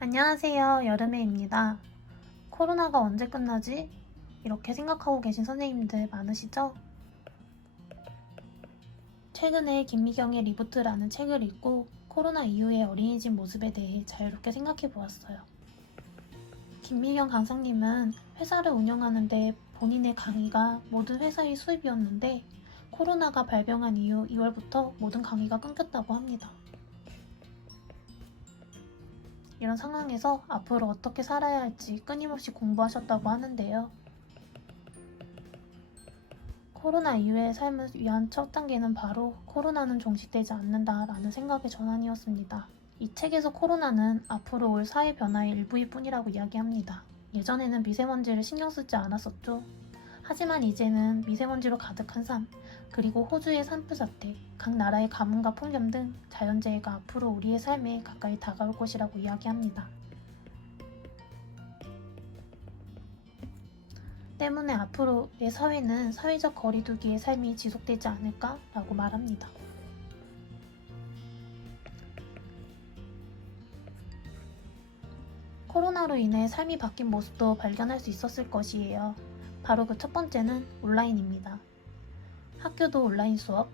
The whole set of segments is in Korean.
안녕하세요. 여름혜입니다. 코로나가 언제 끝나지? 이렇게 생각하고 계신 선생님들 많으시죠? 최근에 김미경의 리부트라는 책을 읽고 코로나 이후의 어린이집 모습에 대해 자유롭게 생각해 보았어요. 김미경 강사님은 회사를 운영하는데 본인의 강의가 모든 회사의 수입이었는데 코로나가 발병한 이후 2월부터 모든 강의가 끊겼다고 합니다. 이런 상황에서 앞으로 어떻게 살아야 할지 끊임없이 공부하셨다고 하는데요. 코로나 이후의 삶을 위한 첫 단계는 바로 코로나는 종식되지 않는다라는 생각의 전환이었습니다. 이 책에서 코로나는 앞으로 올 사회 변화의 일부일 뿐이라고 이야기합니다. 예전에는 미세먼지를 신경 쓰지 않았었죠. 하지만 이제는 미세먼지로 가득한 삶, 그리고 호주의 산불 사태, 각 나라의 가뭄과 폭염 등 자연재해가 앞으로 우리의 삶에 가까이 다가올 것이라고 이야기합니다. 때문에 앞으로의 사회는 사회적 거리두기의 삶이 지속되지 않을까라고 말합니다. 코로나로 인해 삶이 바뀐 모습도 발견할 수 있었을 것이에요. 바로 그 첫 번째는 온라인입니다. 학교도 온라인 수업,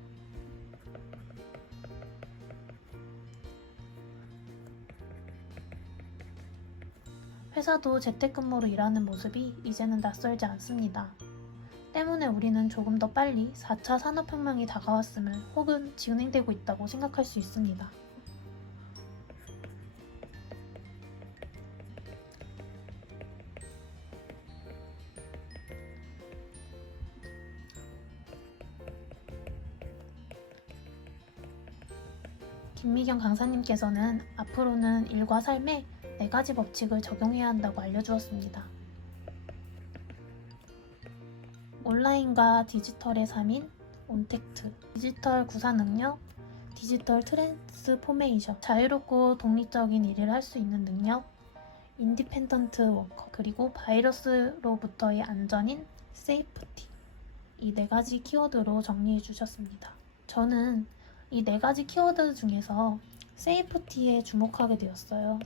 회사도 재택근무로 일하는 모습이 이제는 낯설지 않습니다. 때문에 우리는 조금 더 빨리 4차 산업혁명이 다가왔음을 혹은 진행되고 있다고 생각할 수 있습니다. 김미경 강사님께서는 앞으로는 일과 삶에 4가지 법칙을 적용해야 한다고 알려주었습니다. 온라인과 디지털의 3인, 온택트, 디지털 구사 능력, 디지털 트랜스포메이션, 자유롭고 독립적인 일을 할 수 있는 능력, 인디펜던트 워커, 그리고 바이러스로부터의 안전인 세이프티. 이 4가지 키워드로 정리해 주셨습니다. 저는 이 4가지 키워드 중에서 세이프티에 주목하게 되었어요.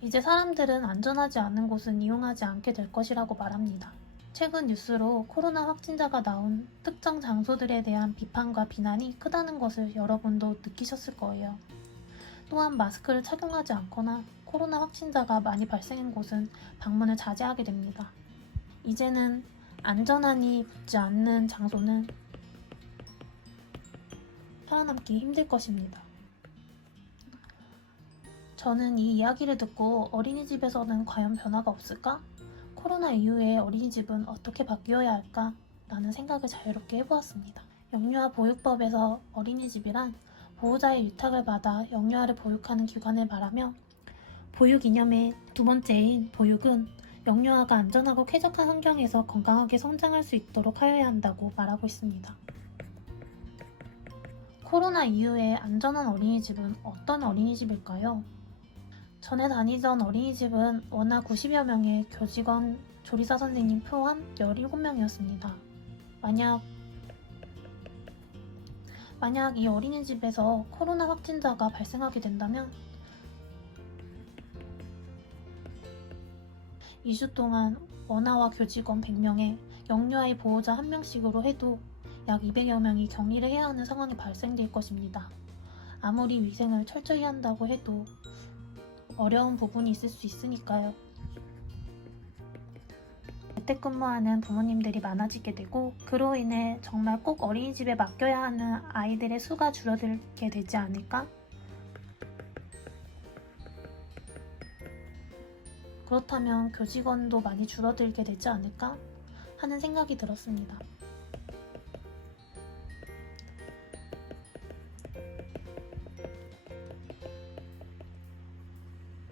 이제 사람들은 안전하지 않은 곳은 이용하지 않게 될 것이라고 말합니다. 최근 뉴스로 코로나 확진자가 나온 특정 장소들에 대한 비판과 비난이 크다는 것을 여러분도 느끼셨을 거예요. 또한 마스크를 착용하지 않거나 코로나 확진자가 많이 발생한 곳은 방문을 자제하게 됩니다. 이제는 안전하니 붙지 않는 장소는 살아남기 힘들 것입니다. 저는 이 이야기를 듣고 어린이집에서는 과연 변화가 없을까? 코로나 이후에 어린이집은 어떻게 바뀌어야 할까? 라는 생각을 자유롭게 해보았습니다. 영유아 보육법에서 어린이집이란 보호자의 위탁을 받아 영유아를 보육하는 기관을 말하며 보육 이념의 두 번째인 보육은 영유아가 안전하고 쾌적한 환경에서 건강하게 성장할 수 있도록 하여야 한다고 말하고 있습니다. 코로나 이후에 안전한 어린이집은 어떤 어린이집일까요? 전에 다니던 어린이집은 워낙 90여 명의 교직원, 조리사 선생님 포함 17명이었습니다. 만약 이 어린이집에서 코로나 확진자가 발생하게 된다면 2주 동안 원아와 교직원 100명에 영유아의 보호자 1명씩으로 해도 약 200여 명이 격리를 해야 하는 상황이 발생될 것입니다. 아무리 위생을 철저히 한다고 해도 어려운 부분이 있을 수 있으니까요. 재택근무하는 부모님들이 많아지게 되고 그로 인해 정말 꼭 어린이집에 맡겨야 하는 아이들의 수가 줄어들게 되지 않을까? 그렇다면 교직원도 많이 줄어들게 되지 않을까? 하는 생각이 들었습니다.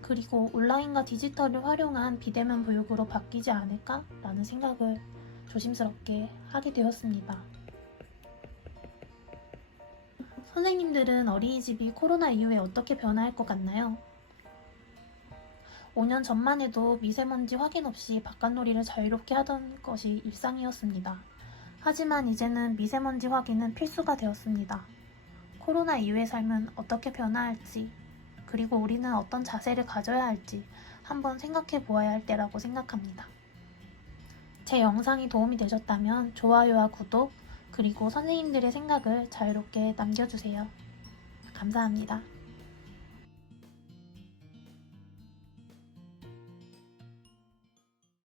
그리고 온라인과 디지털을 활용한 비대면 보육으로 바뀌지 않을까? 라는 생각을 조심스럽게 하게 되었습니다. 선생님들은 어린이집이 코로나 이후에 어떻게 변화할 것 같나요? 5년 전만 해도 미세먼지 확인 없이 바깥놀이를 자유롭게 하던 것이 일상이었습니다. 하지만 이제는 미세먼지 확인은 필수가 되었습니다. 코로나 이후의 삶은 어떻게 변화할지, 그리고 우리는 어떤 자세를 가져야 할지 한번 생각해 보아야 할 때라고 생각합니다. 제 영상이 도움이 되셨다면 좋아요와 구독, 그리고 선생님들의 생각을 자유롭게 남겨주세요. 감사합니다.